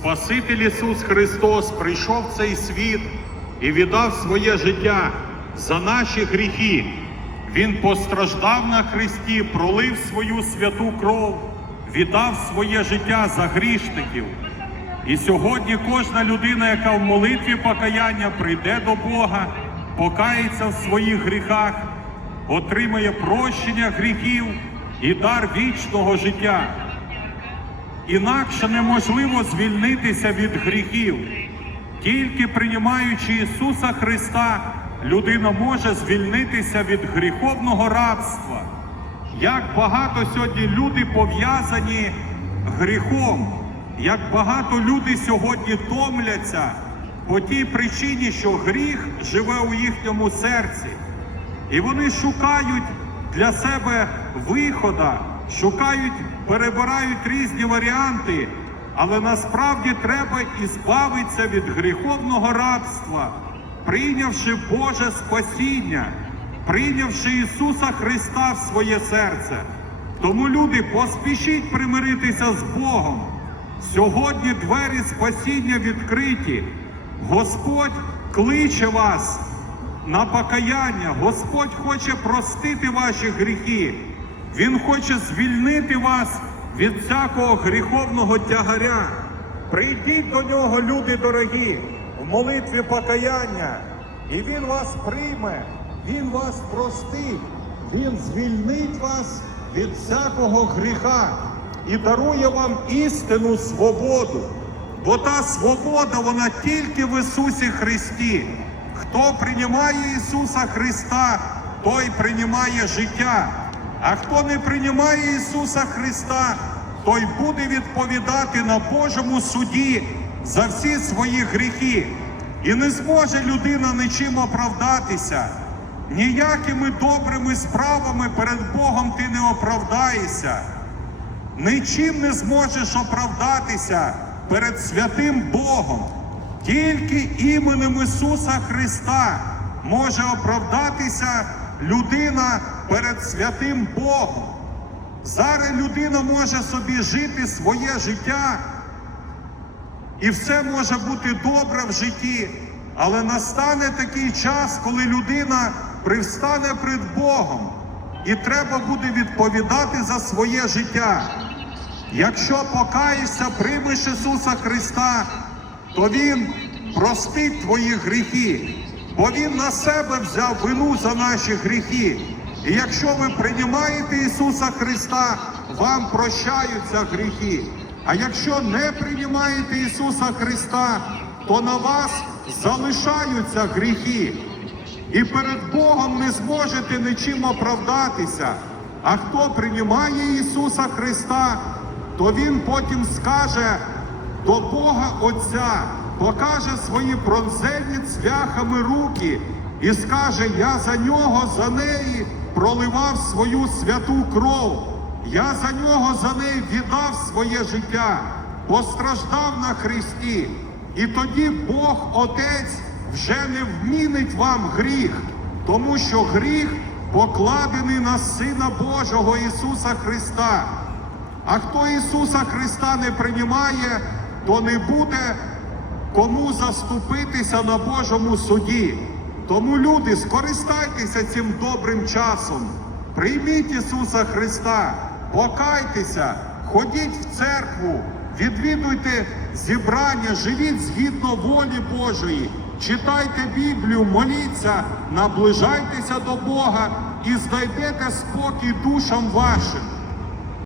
Спаситель Ісус Христос прийшов в цей світ і віддав своє життя за наші гріхи. Він постраждав на Христі, пролив свою святу кров, віддав своє життя за грішників. І сьогодні кожна людина, яка в молитві покаяння прийде до Бога, покається в своїх гріхах, отримає прощення гріхів і дар вічного життя. Інакше неможливо звільнитися від гріхів. Тільки приймаючи Ісуса Христа, людина може звільнитися від гріховного рабства. Як багато сьогодні люди пов'язані гріхом, як багато люди сьогодні томляться по тій причині, що гріх живе у їхньому серці. І вони шукають для себе вихода, шукають, перебирають різні варіанти, але насправді треба ізбавитися від гріховного рабства, прийнявши Боже спасіння, прийнявши Ісуса Христа в своє серце. Тому люди, поспішіть примиритися з Богом. Сьогодні двері спасіння відкриті. Господь кличе вас на покаяння. Господь хоче простити ваші гріхи. Він хоче звільнити вас від всякого гріховного тягаря. Прийдіть до нього, люди дорогі, в молитві покаяння, і Він вас прийме, Він вас простить, Він звільнить вас від всякого гріха і дарує вам істинну свободу. Бо та свобода, вона тільки в Ісусі Христі. Хто приймає Ісуса Христа, той приймає життя. А хто не приймає Ісуса Христа, той буде відповідати на Божому суді за всі свої гріхи. І не зможе людина нічим оправдатися. Ніякими добрими справами перед Богом ти не оправдаєшся. Нічим не зможеш оправдатися перед святим Богом. Тільки іменем Ісуса Христа може оправдатися людина перед святим Богом. Зараз людина може собі жити своє життя, і все може бути добре в житті, але настане такий час, коли людина привстане перед Богом, і треба буде відповідати за своє життя. Якщо покаєшся, приймеш Ісуса Христа, то Він простить твої гріхи, бо Він на себе взяв вину за наші гріхи. І якщо ви приймаєте Ісуса Христа, вам прощаються гріхи. А якщо не приймаєте Ісуса Христа, то на вас залишаються гріхи. І перед Богом не зможете нічим оправдатися. А хто приймає Ісуса Христа, то Він потім скаже до Бога Отця, покаже свої пронзені цвяхами руки і скаже: Я за нього, за неї проливав свою святу кров. Я за нього, за неї віддав своє життя, постраждав на Христі. І тоді Бог Отець вже не вмінить вам гріх, тому що гріх покладений на Сина Божого Ісуса Христа. А хто Ісуса Христа не приймає, то не буде кому заступитися на Божому суді. Тому, люди, скористайтеся цим добрим часом. Прийміть Ісуса Христа, покайтеся, ходіть в церкву, відвідуйте зібрання, живіть згідно волі Божої, читайте Біблію, моліться, наближайтеся до Бога і знайдете спокій душам вашим.